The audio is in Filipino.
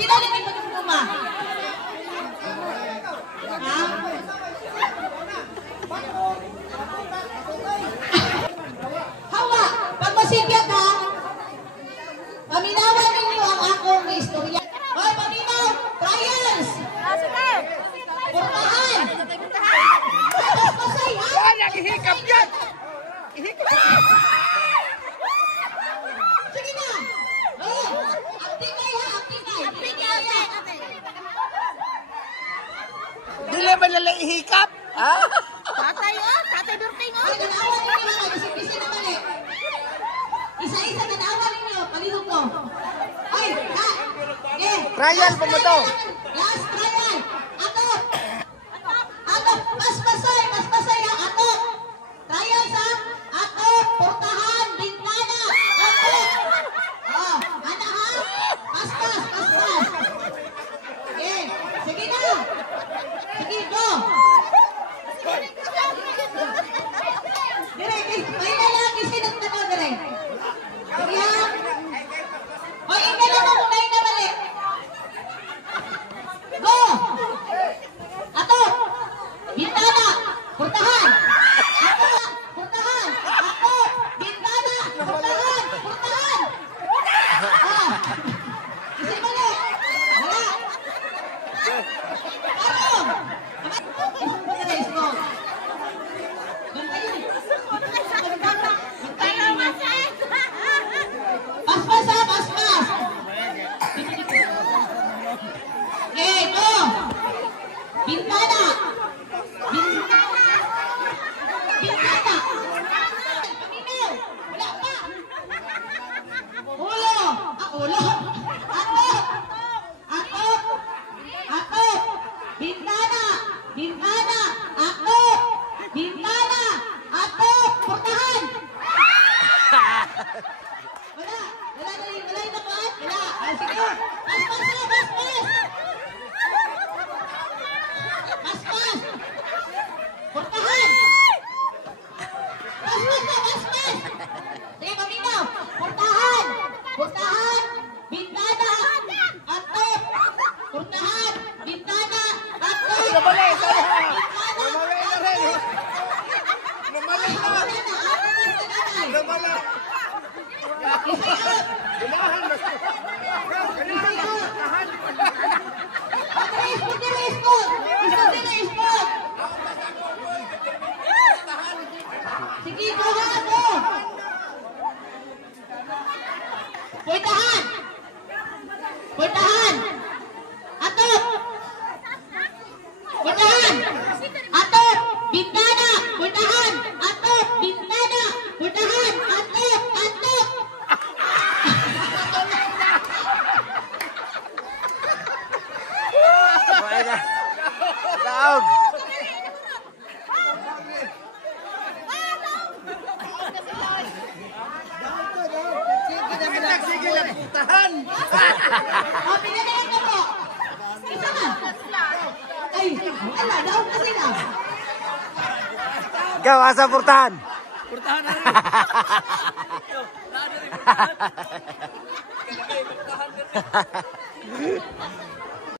Sino din yung magdumduma? Ha? Hawa, pag masigyat ha, paminawan ninyo ang akong istorya. Hoy, paminaw! Trials! Portahan! Tapos pasay ha? Ihikap yan! Ihikap! Sige na! Oh, aktikay ha, aktikay! Aktikay! Dili ba nila ihikap? Ha? Tatay oh, tatay Durting oh. Ay, nanawan ninyo mga bisip-bisip na mali. Isa-isa nanawan ninyo, palihog ko. Ay, ha! Okay. Trial po mo to. Last trial! Ato! Ato! Mas-masay ha! Ato! Trial sa ato! Portahan! Bintana! Ato! Oh, ana ha? Pas-pas! Okay, sige na! Sige, go! Dire, may lalaki sinagtanong dire. Sige ha? O, ika na mo, kunay na mali. Go! Ato! Bintana! Portahan! Ato! Portahan! Ato! Bintana! Portahan! Portahan! Ah! Kasi mali! Wala! Ano? Isang pagkarais mo. Pas-pas ha! Pas-pas! Okay, go! Bintana! Bintana! Paminaw! Wala pa! Ulo! Ulo! Ato! Ato! Ato! Bintana! Bintana! Ato! Bintana! Ato! Portahan! Wala! Wala na rin! Wala na ba? Wala! Ah, sige! Pas-pas ha! Pas-pas! Pas-pas! Portahan! Pas-pas ha! Pas-pas! Sige, paminaw! Portahan! Portahan! Bintana! Ato! Portahan! Bintana! Ato! Namali! Bintana! Namali na! Wala na! Ato na sa nanay! Namali! Isa-up! Ganahan na! Sige, kuha mo! Portahan! Portahan! Atop! Portahan! Atop! Bintana! Portahan! Atop! Bintana! Portahan! Atop! Atop! Daog! Sige na, putahan! O, pinanayin na po! Isa na! Ay, wala, daw kasi na! Ikaw, asa purtahan? Purtahan na rin. Purtahan na rin.